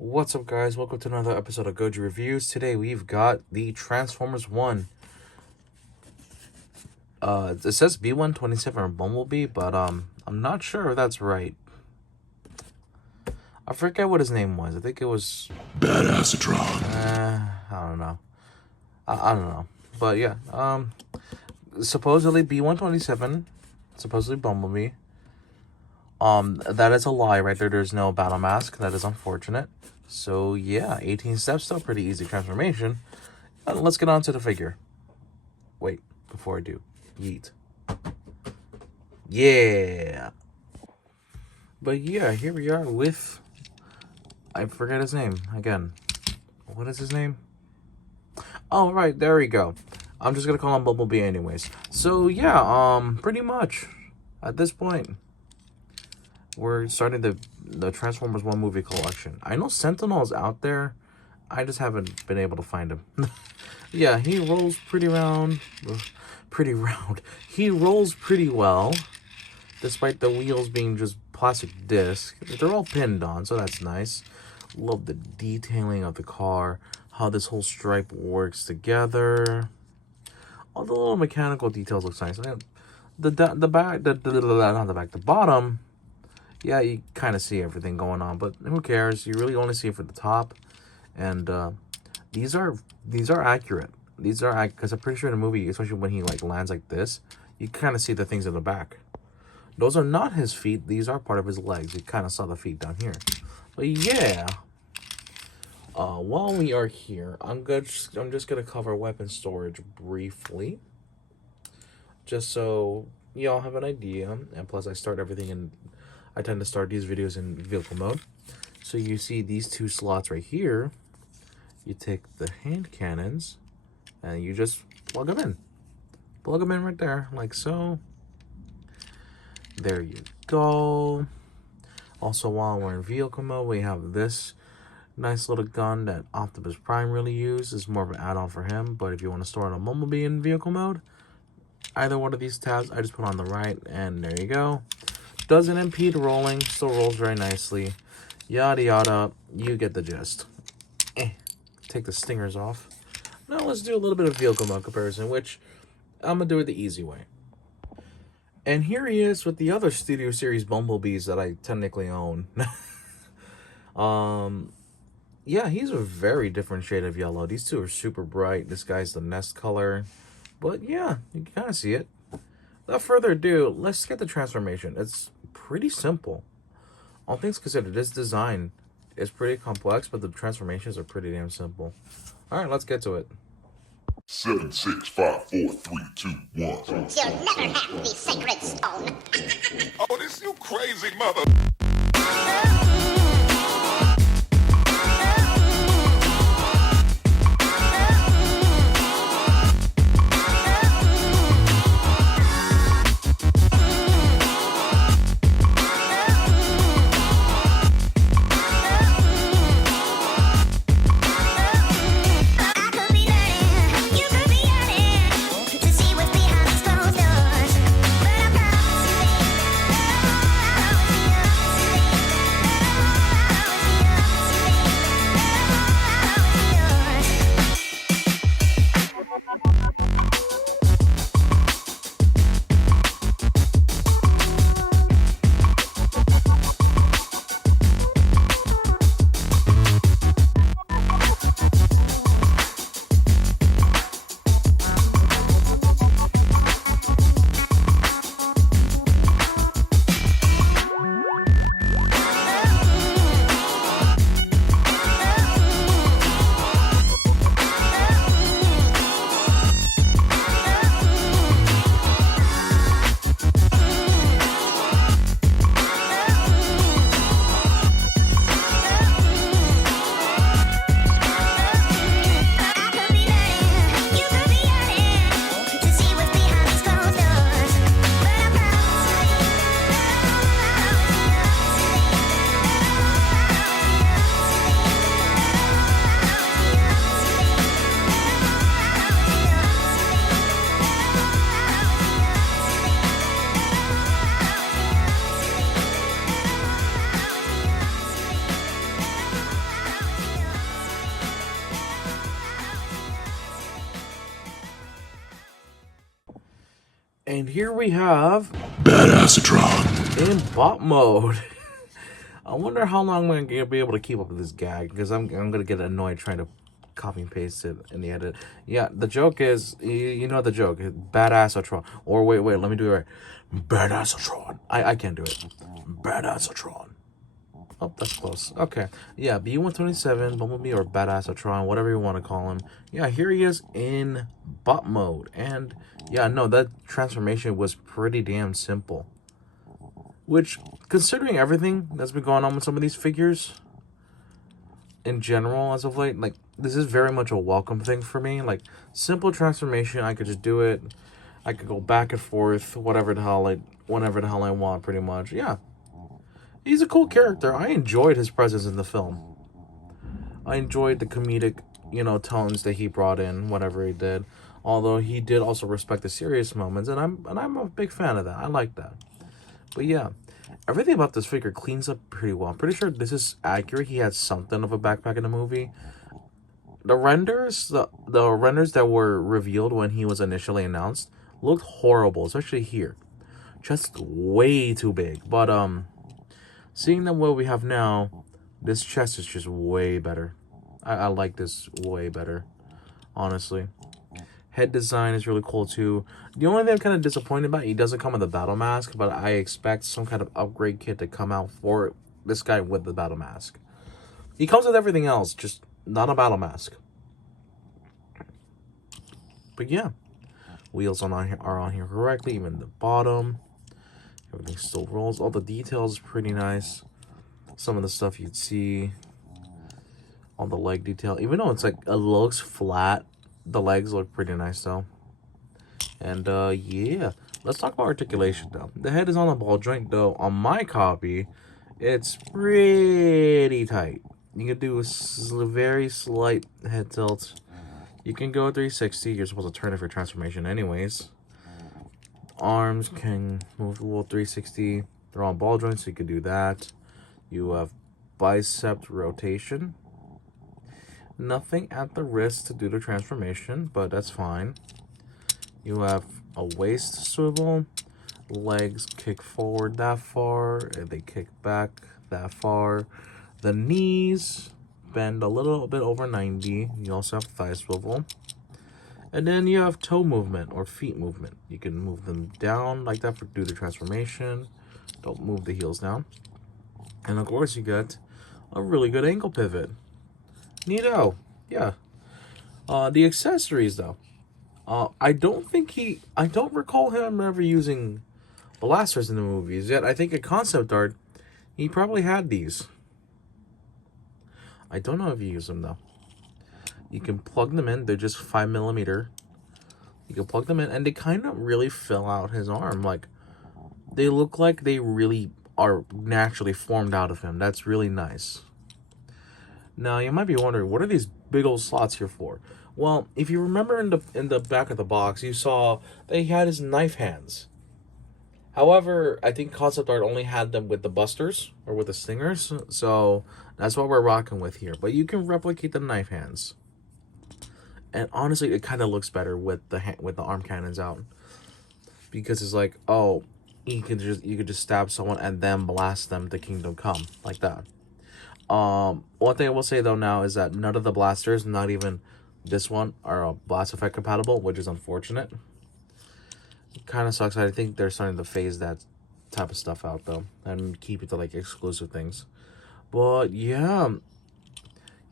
What's up, guys? Welcome to another episode of Goji Reviews. Today we've got the Transformers 1. It says B127 or Bumblebee, but I'm not sure if that's right. I forget what his name was. I think it was Badassatron. I don't know. I don't know. But yeah, supposedly B127, supposedly Bumblebee. That is a lie right there. There's no battle mask. That is unfortunate. So yeah, 18 steps, still pretty easy transformation. Let's get on to the figure. Wait, before I do, yeet. Yeah. But yeah, here we are with, I forget his name again. What is his name? Oh, right, there we go. I'm just gonna call him Bumblebee anyways. So yeah, pretty much at this point, we're starting the Transformers 1 movie collection. I know Sentinel's out there. I just haven't been able to find him. Yeah, he rolls pretty round. He rolls pretty well, despite the wheels being just plastic disc. They're all pinned on, so that's nice. Love the detailing of the car, how this whole stripe works together. All the little mechanical details looks nice. The bottom. Yeah, you kind of see everything going on, but who cares? You really only see it for the top, and these are accurate. These are because I'm pretty sure in the movie, especially when he like lands like this, you kind of see the things in the back. Those are not his feet. These are part of his legs. You kind of saw the feet down here. But yeah, while we are here, I'm just gonna cover weapon storage briefly, just so y'all have an idea. And plus, I tend to start these videos in vehicle mode. So you see these two slots right here. You take the hand cannons and you just plug them in. Plug them in right there, like so. There you go. Also, while we're in vehicle mode, we have this nice little gun that Optimus Prime really used. It's more of an add-on for him. But if you want to store it on Bumblebee in vehicle mode, either one of these tabs, I just put on the right, and there you go. Doesn't impede rolling, still rolls very nicely. Yada yada, you get the gist. Take the stingers off. Now let's do a little bit of vehicle mode comparison, which I'm gonna do it the easy way. And here he is with the other Studio Series Bumblebees that I technically own. Yeah, he's a very different shade of yellow. These two are super bright. This guy's the nest color. But yeah, you can kind of see it. Without further ado, let's get the transformation. It's pretty simple. All things considered, this design is pretty complex, but the transformations are pretty damn simple. All right, let's get to it. 7, 6, 5, 4, 3, 2, 1. You'll never have the sacred stone. Otis, you crazy mother. And here we have Badassatron. in bot mode. I wonder how long I'm gonna be able to keep up with this gag, because I'm gonna get annoyed trying to copy and paste it in the edit. Yeah, the joke is, you know the joke, Badassatron. Or wait, let me do it right. Badassatron. I can't do it. Badassatron. Oh, that's close. Okay. Yeah, B127, Bumblebee, or Badassatron, whatever you want to call him. Yeah, here he is in bot mode. And yeah, no, that transformation was pretty damn simple. Which, considering everything that's been going on with some of these figures in general as of late, like, this is very much a welcome thing for me. Like, simple transformation, I could just do it. I could go back and forth, whatever the hell, like, whenever the hell I want, pretty much. Yeah. He's a cool character. I enjoyed his presence in the film. I enjoyed the comedic, tones that he brought in, whatever he did. Although he did also respect the serious moments, and I'm a big fan of that. I like that. But yeah, everything about this figure cleans up pretty well. I'm pretty sure this is accurate. He had something of a backpack in the movie. The renders, the renders that were revealed when he was initially announced looked horrible, especially here. Just way too big. But seeing them what we have now, this chest is just way better. I like this way better, honestly. Head design is really cool too. The only thing I'm kind of disappointed about, he doesn't come with a battle mask, but I expect some kind of upgrade kit to come out for this guy with the battle mask. He comes with everything else, just not a battle mask. But yeah, wheels are on here correctly, even the bottom. Everything still rolls. All the details is pretty nice. Some of the stuff you'd see on the leg detail, even though it's like it looks flat, the legs look pretty nice though. And yeah, let's talk about articulation though. The head is on the ball joint though. On my copy, it's pretty tight. You can do a very slight head tilt. You can go 360. You're supposed to turn it for transformation anyways. Arms can move 360. They're on ball joints, so you can do that. You have bicep rotation. Nothing at the wrist to do the transformation, but that's fine. You have a waist swivel. Legs kick forward that far, and they kick back that far. The knees bend a little bit over 90. You also have thigh swivel. And then you have toe movement or feet movement. You can move them down like that for do the transformation. Don't move the heels down. And of course you get a really good ankle pivot. Neato. Yeah. The accessories though. I don't recall him ever using blasters in the movies yet. I think a concept art, he probably had these. I don't know if you use them though. You can plug them in. They're just 5mm. You can plug them in, and they kind of really fill out his arm. Like, they look like they really are naturally formed out of him. That's really nice. Now, you might be wondering, what are these big old slots here for? Well, if you remember in the back of the box, you saw that he had his knife hands. However, I think concept art only had them with the busters or with the stingers, so that's what we're rocking with here. But you can replicate the knife hands. And honestly, it kind of looks better with the arm cannons out, because it's like, oh, you could just stab someone and then blast them to Kingdom Come like that. One thing I will say though now is that none of the blasters, not even this one, are blast effect compatible, which is unfortunate. It kind of sucks. I think they're starting to phase that type of stuff out though, and keep it to like exclusive things. But yeah.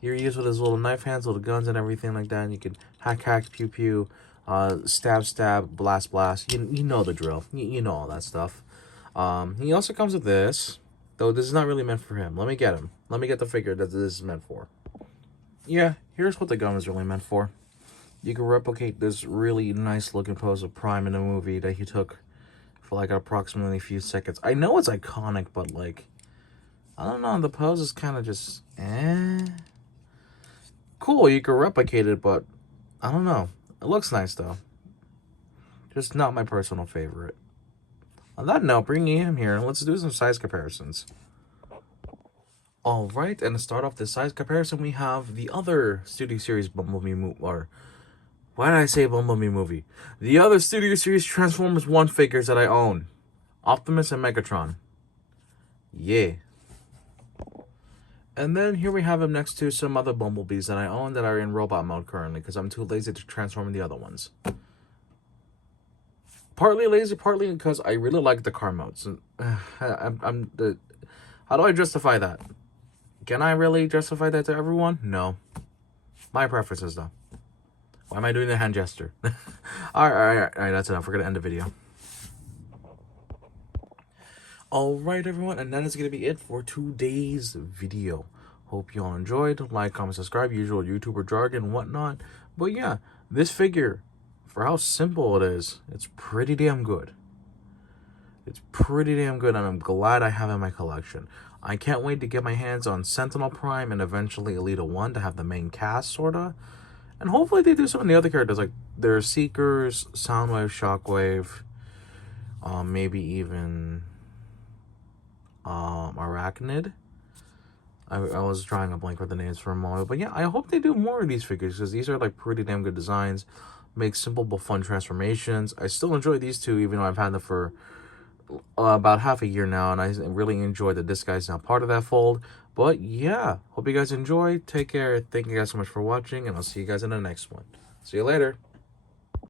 Here he is with his little knife hands, little guns and everything like that. And you can hack, pew, pew, stab, blast. You know the drill. You know all that stuff. He also comes with this, though this is not really meant for him. Let me get him. Let me get the figure that this is meant for. Yeah, here's what the gun is really meant for. You can replicate this really nice looking pose of Prime in a movie that he took for like approximately a few seconds. I know it's iconic, but like, I don't know, the pose is kind of just, cool, you can replicate it, but I don't know. It looks nice though. Just not my personal favorite. On that note, bringing him here, let's do some size comparisons. Alright, and to start off this size comparison, we have the other Studio Series Bumblebee Why did I say Bumblebee movie? The other Studio Series Transformers 1 figures that I own. Optimus and Megatron. Yeah. And then here we have him next to some other Bumblebees that I own that are in robot mode currently because I'm too lazy to transform the other ones. Partly lazy, partly because I really like the car modes. How do I justify that? Can I really justify that to everyone? No. My preferences, though. Why am I doing the hand gesture? Alright, that's enough. We're going to end the video. Alright, everyone, and that is going to be it for today's video. Hope you all enjoyed. Like, comment, subscribe, usual YouTuber jargon and whatnot. But yeah, this figure, for how simple it is, it's pretty damn good. It's pretty damn good, and I'm glad I have it in my collection. I can't wait to get my hands on Sentinel Prime and eventually Elita 1 to have the main cast, sorta. And hopefully they do some of the other characters, like their Seekers, Soundwave, Shockwave, maybe even Arachnid. I was drawing a blank for the names for a moment. But yeah, I hope they do more of these figures because these are like pretty damn good designs. Make simple but fun transformations. I still enjoy these two even though I've had them for about half a year now, and I really enjoy that this guy's now part of that fold. But yeah, hope you guys enjoy. Take care. Thank you guys so much for watching, and I'll see you guys in the next one. See you later.